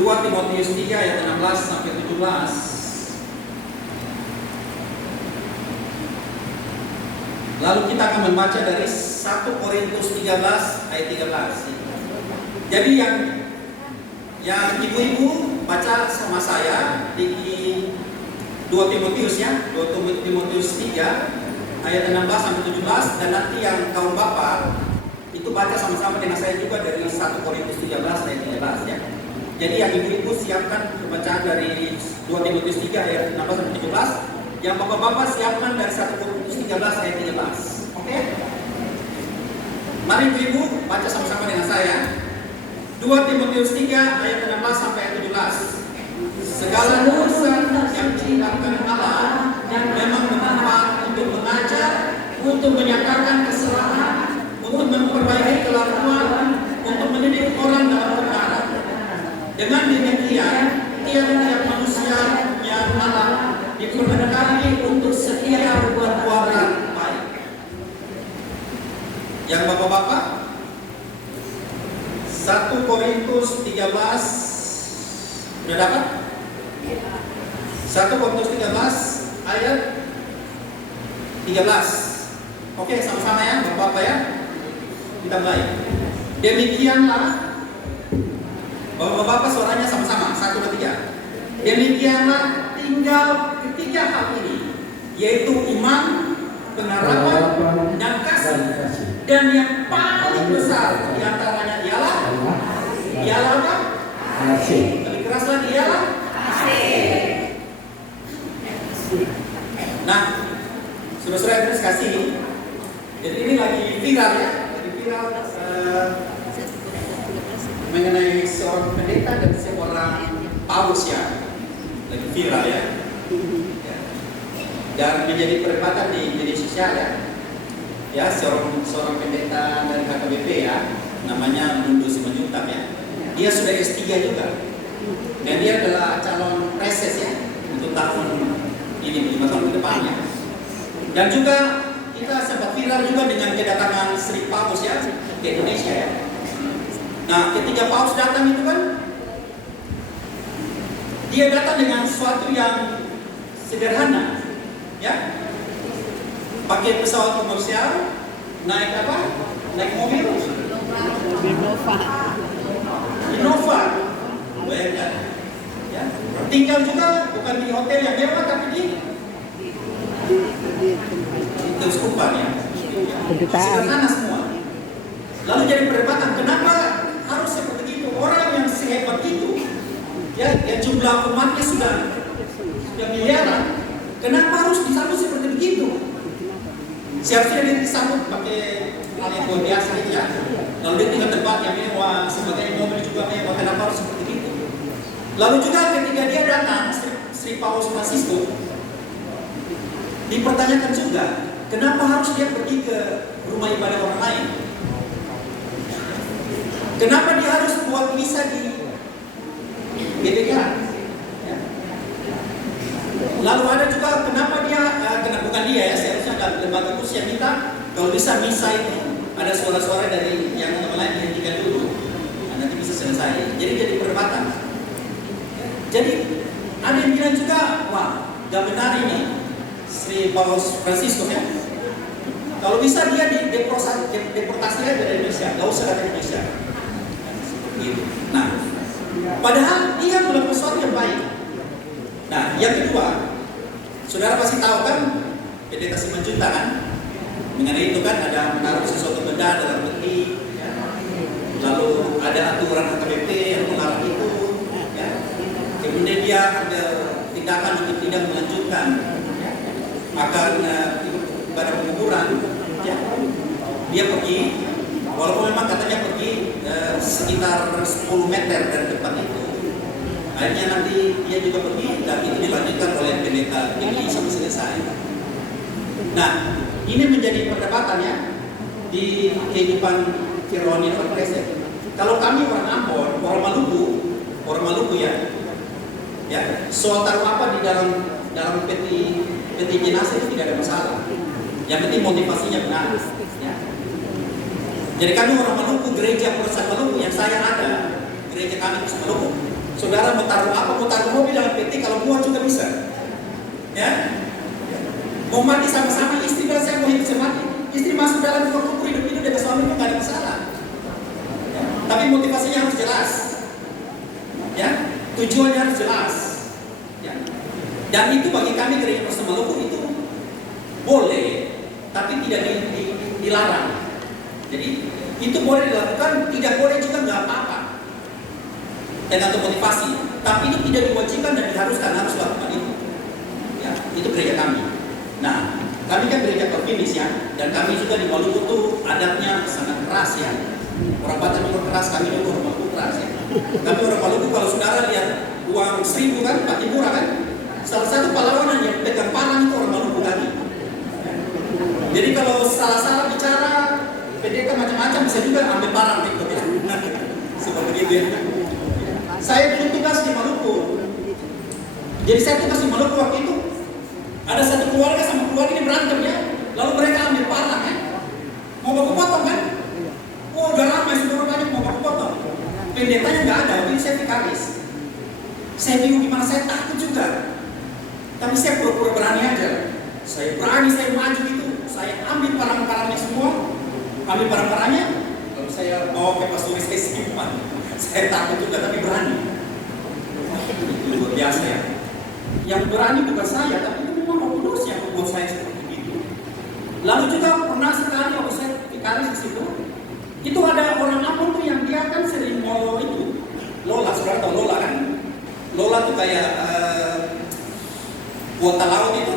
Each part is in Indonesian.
2 Timotius 3 ayat 16 sampai 17. Lalu kita akan membaca dari 1 Korintus 13 ayat 13. Jadi yang ibu-ibu baca sama saya di 2 Timotius ya, 2 Timotius 3 ayat 16 sampai 17, dan nanti yang kaum bapak itu baca sama-sama dengan saya juga dari 1 Korintus 13 ayat 13 ya. Jadi yang ibu-ibu siapkan pembacaan dari 2 Timotius 3 ayat 16 sampai 17, yang bapak-bapak siapkan dari 1 Korintus 13 ayat 13. Oke? Mari ibu-ibu baca sama-sama dengan saya. 2 Timotius 3 ayat 16 sampai ayat 17. Segala dosa yang diciptakan Allah memang bermanfaat untuk mengajar, untuk menyatakan kesalahan, untuk memperbaiki kelakuan, untuk mendidik orang dalam kebenaran. Dengan demikian, tiap-tiap manusia yang Allah diperlengkapi untuk setia berbuat baik. Yang bapak-bapak, 1 Korintus 13 sudah dapat? 1 Korintus 13 ayat 13. Oke, sama-sama ya, bapak-bapak ya. Kita mulai. Demikianlah, bapak-bapak suaranya sama-sama, 1, 2, 3. Demikianlah tinggal ketiga hal ini, yaitu iman, pengharapan, dan kasih. Dan yang paling besar di antaranya ialah apa? Kasih. Lebih keras lagi ialah kasih. Nah, saudara-saudara yang terus kasih, jadi ini lagi viral ya, mengenai seorang pendeta dan seorang paus ya, lagi viral ya, dan menjadi perdebatan di media sosial ya, seorang pendeta dari KKBP ya, namanya Mundu Simanjuntak ya, dia sudah S3 juga, dan dia adalah calon preses ya untuk tahun ini 5 tahun ke depannya. Dan juga kita sempat viral juga dengan kedatangan Sri Paus ya ke Indonesia ya. Nah, ketika Paus datang itu kan, dia datang dengan sesuatu yang sederhana ya. Pakai pesawat komersial, naik apa? Naik mobil Innova. Bayangkan ya. Tinggal juga bukan di hotel yang mewah, tapi di keuskupan ya. Sederhana semua. Lalu jadi perdebatan, kenapa harus seperti itu? Orang yang sehebat itu ya, yang jumlah umatnya sudah miliaran, kenapa harus disambut seperti begitu? Seharusnya dia disambut pakai hal yang luar biasa gitu ya. Lalu dia tinggal tempat yang mewah, sebagainya, mobil juga mewah, kenapa harus seperti itu? Lalu juga ketika dia datang, Sri Paus Francisco, dipertanyakan juga, kenapa harus dia pergi ke rumah ibadah orang lain? Kenapa dia harus buat misa di GBK? Ya. Lalu ada juga kenapa dia, bukan dia ya, seharusnya ada lembaga khusus yang minta kalau bisa misa itu ada suara-suara dari yang lain dihentikan dulu, nah, nanti bisa selesai. Jadi perdebatan. Jadi ada yang bilang juga, wah, gak benar ini Sri Paus Francisco ya. Kalau bisa dia deportasi aja dari Indonesia, gak usah dari Indonesia. Nah, padahal dia melakukan sesuatu yang baik. Nah, yang kedua, saudara pasti tahu kan, pendeta Simanjuntak kan, mengenai itu kan ada menaruh sesuatu benda dalam peti, ya. Lalu ada aturan HKBP yang melarang itu, ya. Kemudian dia ada tindakan untuk tidak melanjutkan akan ibadah penguburan, ya. Dia pergi, walaupun memang katanya pergi sekitar 10 meter dari tempat itu. Akhirnya nanti dia juga pergi dan itu dilanjutkan oleh pendeta ini sampai selesai. Nah, ini menjadi perdebatan ya di kehidupan kerohanian orang Kristen. Kalau kami orang Ambon, orang Maluku ya, soal taruh apa di dalam peti jenazah itu tidak ada masalah. Yang penting motivasinya benar. Ya. Jadi kami orang Maluku, gereja Protestan Maluku yang saya ada, gereja kami Protestan Maluku, Saudara mau taruh apa? Mau taruh mobil dalam PT, kalau muat juga bisa. Ya, mau mati sama-sama, istri bilang saya mau hidup semati. Istri masuk dalam kubur hidup-hidup dengan suami itu nggak ada masalah. Ya, tapi motivasinya harus jelas. Ya, tujuannya harus jelas. Ya. Dan itu bagi kami gereja Kristen Maluku itu boleh, tapi tidak dilarang. Jadi itu boleh dilakukan, tidak boleh juga nggak apa-apa. Tergantung motivasi. Tapi ini tidak diwajibkan dan diharuskan, harus lakukan itu. Ya, itu gereja kami. Nah, kami kan gereja Calvinis ya, dan kami juga di Maluku tuh adatnya sangat keras ya. Orang Batak juga keras, kami juga orang Maluku keras ya. Tapi orang Maluku kalau saudara lihat uang 1.000 kan, pati murah kan? Salah satu pahlawan yang pegang parang itu orang Maluku kami. Jadi kalau salah-salah bicara, pendeta macam-macam bisa juga ambil parang gitu ya. Seperti itu ya. Saya dulu tugas di Maluku. Jadi saya tugas di Maluku waktu itu. Ada satu keluarga sama keluarga ini berantem ya. Lalu mereka ambil parang ya. Mau baku potong kan? Oh udah lama sudah banyak mau baku potong. Pendetanya nggak ada, jadi saya vikaris. Saya bingung gimana, saya takut juga. Tapi saya pura-pura berani aja. Saya berani, saya maju gitu. Saya ambil parang-parangnya semua. Ambil parang-parangnya. Lalu saya bawa ke pastoris, saya simpan. Saya takut juga tapi berani. Itu luar biasa ya. Yang berani bukan saya, tapi itu memang Roh Kudus yang membuat saya seperti itu. Lalu juga pernah sekali waktu saya vikaris di situ, itu ada orang Ambon tuh yang dia kan sering mau itu Lola, saudara tahu Lola kan? Lola tuh kayak kuota laut itu.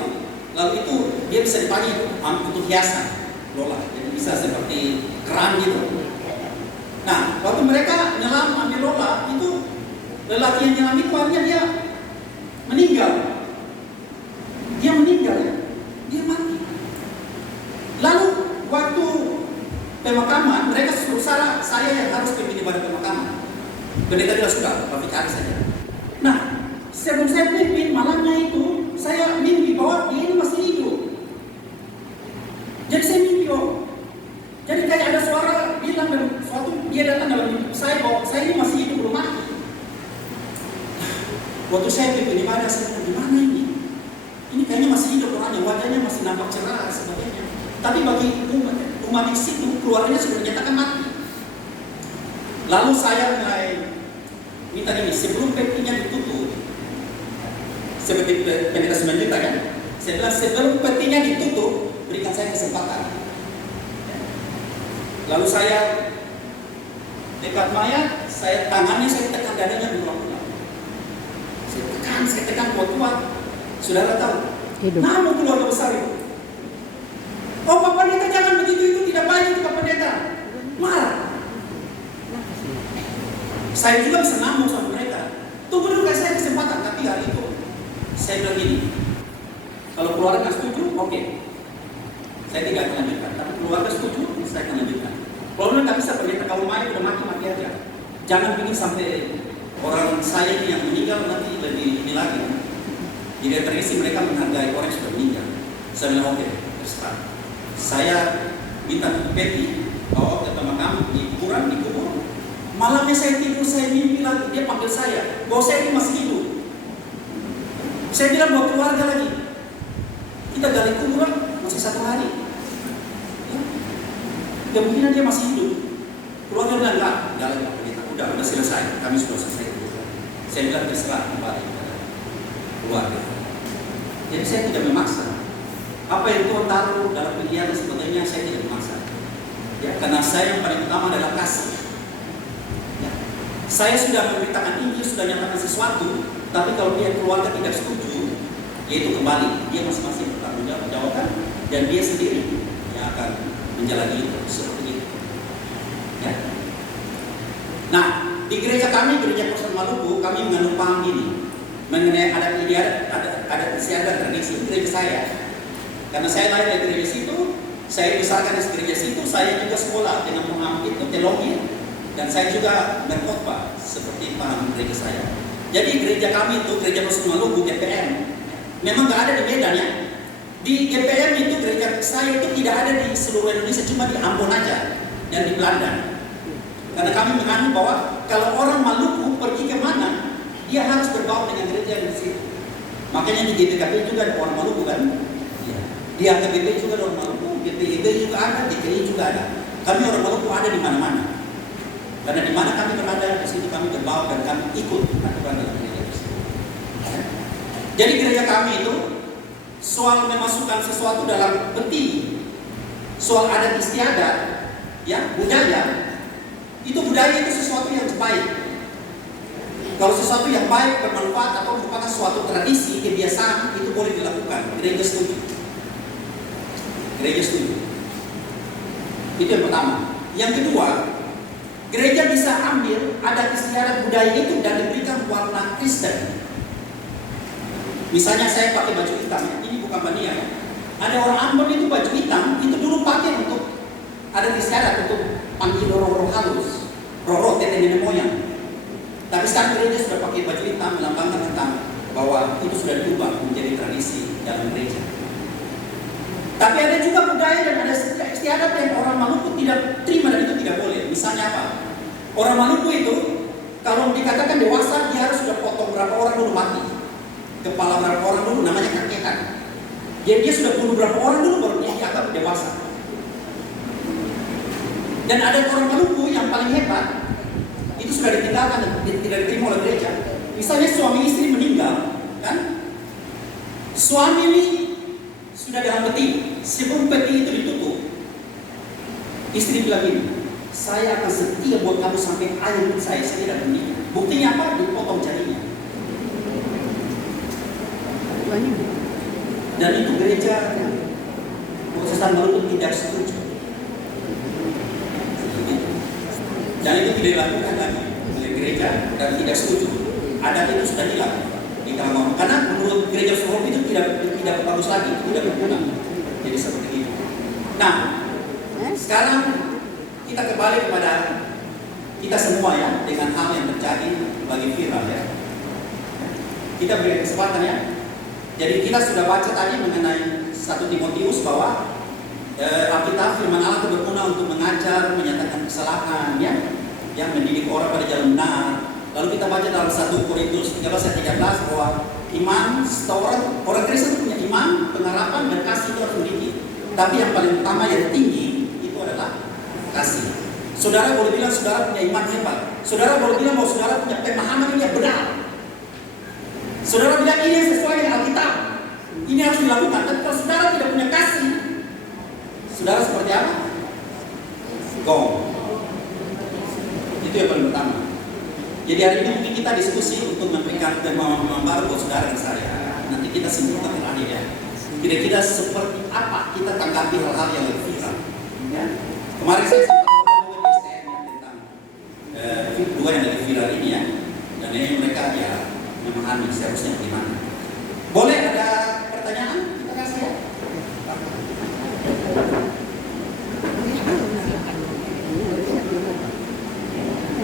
Lalu itu dia bisa dipakai untuk hiasan Lola, jadi bisa seperti keran gitu. Nah, waktu mereka nyelam ambil Lola, itu lelaki yang nyelam itu akhirnya dia meninggal. Dia meninggal ya, dia mati. Lalu waktu pemakaman, mereka suruh saya yang harus pergi pada pemakaman. Pendeta bilang sudah, tapi cari saja. Nah, sebelum saya pimpin malamnya itu, saya mimpi bahwa dia ini masih hidup. Jadi saya mimpi, jadi kayak ada suara bilang dan suatu dia datang dalam mimpi saya bahwa saya ini masih hidup, belum mati. Waktu saya pimpin ibadah, saya bilang gimana ini? Ini kayaknya masih hidup orangnya, wajahnya masih nampak cerah dan sebagainya. Tapi bagi umat di situ, keluarganya sudah dinyatakan mati. Lalu saya mulai minta ini, sebelum petinya ditutup, seperti pendeta 9 juta kan? Saya bilang sebelum petinya ditutup, berikan saya kesempatan. Lalu saya dekat mayat, saya tangannya saya tekan dadanya berulang-ulang. Saya tekan kuat-kuat. Saudara tahu? Namun keluarga besar itu. Oh Pak Pendeta jangan begitu, itu tidak baik itu Pak Pendeta. Marah. Saya juga bisa ngomong sama mereka. Tunggu dulu kasih saya kesempatan. Tapi hari itu saya bilang gini, kalau keluarga setuju, oke. Saya tidak akan lanjutkan. Tapi keluarga setuju, saya akan lanjutkan. Kalau nggak bisa pendeta, kalau main udah mati aja. Jangan bikin sampai orang saya ini yang meninggal nanti lebih ini lagi. Jadi tradisi mereka menghargai orang yang sudah meninggal. Saya bilang oke, terserah. Saya minta peti, bawa ke pemakaman di kuburan, dikubur. Malamnya saya tidur, saya mimpi lagi. Dia panggil saya, bahwa saya ini masih hidup. Saya bilang buat keluarga lagi. Kita gali kuburan masih 1 hari. Kemungkinan dia masih hidup. Keluarga bilang enggak, udah selesai. Kami sudah selesai. Saya bilang terserah kembali kepada keluarga. Jadi saya tidak memaksa. Apa yang Tuhan taruh dalam pilihan dan sebagainya saya tidak memaksa. Ya, karena saya yang paling utama adalah kasih. Ya. Saya sudah memberitakan Injil, sudah nyatakan sesuatu, tapi kalau dia keluarga tidak setuju, yaitu kembali dia masing-masing bertanggung jawab dan dia sendiri yang akan menjalani itu seperti itu. Ya. Nah, di gereja kami, gereja Kristen Maluku, kami mengandung paham ini mengenai adat istiadat tradisi gereja saya. Karena saya lahir dari gereja situ, saya besarkan di gereja situ, saya juga sekolah dengan paham itu teologi, dan saya juga berkhotbah seperti paham gereja saya. Jadi gereja kami itu gereja Kristen Maluku GPM, memang nggak ada di Medan ya. Di GPM itu gereja saya itu tidak ada di seluruh Indonesia, cuma di Ambon aja dan di Belanda. Karena kami menganggap bahwa kalau orang Maluku pergi ke mana, dia harus berbaur dengan gereja yang di situ. Makanya di GPKP juga ada orang Maluku kan? Ya. Di AKBP juga ada orang Maluku, GPIB juga ada, DKI juga ada. Kami orang Maluku ada di mana-mana. Karena di mana kami berada, di situ kami berbaur dan kami ikut aturan dalam gereja tersebut. Jadi gereja kami itu soal memasukkan sesuatu dalam peti, soal adat istiadat, ya budaya, itu budaya itu sesuatu yang baik. Kalau sesuatu yang baik, bermanfaat atau merupakan suatu tradisi, kebiasaan, itu boleh dilakukan. Gereja setuju. Gereja setuju. Itu yang pertama. Yang kedua, gereja bisa ambil adat istiadat budaya itu dan diberikan warna Kristen. Misalnya saya pakai baju hitam, ya. Ini bukan mania ya. Ada orang Ambon itu baju hitam, itu dulu pakai untuk adat istiadat, untuk panggil roh-roh halus, roh-roh tete nenek moyang. Tapi sekarang gereja sudah pakai baju hitam, melambangkan tentang bahwa itu sudah diubah menjadi tradisi dalam gereja. Tapi ada juga budaya dan ada istiadat yang orang Maluku tidak terima dan itu tidak boleh. Misalnya apa? Orang Maluku itu kalau dikatakan dewasa dia harus sudah potong berapa orang dulu mati, kepala berapa orang dulu, namanya kakekan. Jadi dia sudah bunuh berapa orang dulu baru dia dianggap dewasa. Dan ada orang Maluku yang paling hebat, itu sudah ditinggalkan dan tidak diterima oleh gereja. Misalnya suami istri meninggal, kan? Suami ini sudah dalam peti, sebelum peti itu ditutup, istri bilang ini, saya akan setia buat kamu sampai akhir hidup saya tidak menikah. Buktinya apa? Dipotong jarinya. Dan itu gereja Protestan Maluku tidak setuju. Dan itu tidak dilakukan lagi oleh gereja dan tidak setuju. Adat itu sudah hilang di kalangan, karena menurut gereja Sohor itu tidak bagus lagi, tidak berguna. Jadi seperti itu. Nah, sekarang kita kembali kepada kita semua ya, dengan hal yang terjadi bagi viral ya. Kita beri kesempatan ya. Jadi kita sudah baca tadi mengenai 1 Timotius bahwa Alkitab firman Allah itu berguna untuk mengajar, menyatakan kesalahan ya, yang mendidik orang pada jalan benar. Lalu kita baca dalam 1 Korintus 13 ayat 13 bahwa iman, orang Kristen punya iman, pengharapan dan kasih itu harus dimiliki. Tapi yang paling utama yang tinggi itu adalah kasih. Saudara boleh bilang saudara punya iman hebat. Saudara boleh bilang bahwa saudara punya pemahaman ini yang benar. Saudara bilang ini sesuai dengan Alkitab. Ini harus dilakukan. Tapi kalau saudara tidak punya kasih, saudara seperti apa? Gong. Itu yang paling pertama. Jadi hari ini mungkin kita diskusi untuk memberikan pemahaman baru buat saudara dan saya. Nanti kita simpulkan terakhir ya. Kira-kira seperti apa kita tanggapi hal-hal yang lebih viral. Ya. Kemarin saya sempat ngobrol juga di STM ya, tentang dua yang lebih viral ini ya. Dan ini mereka ya memahami seharusnya bagaimana.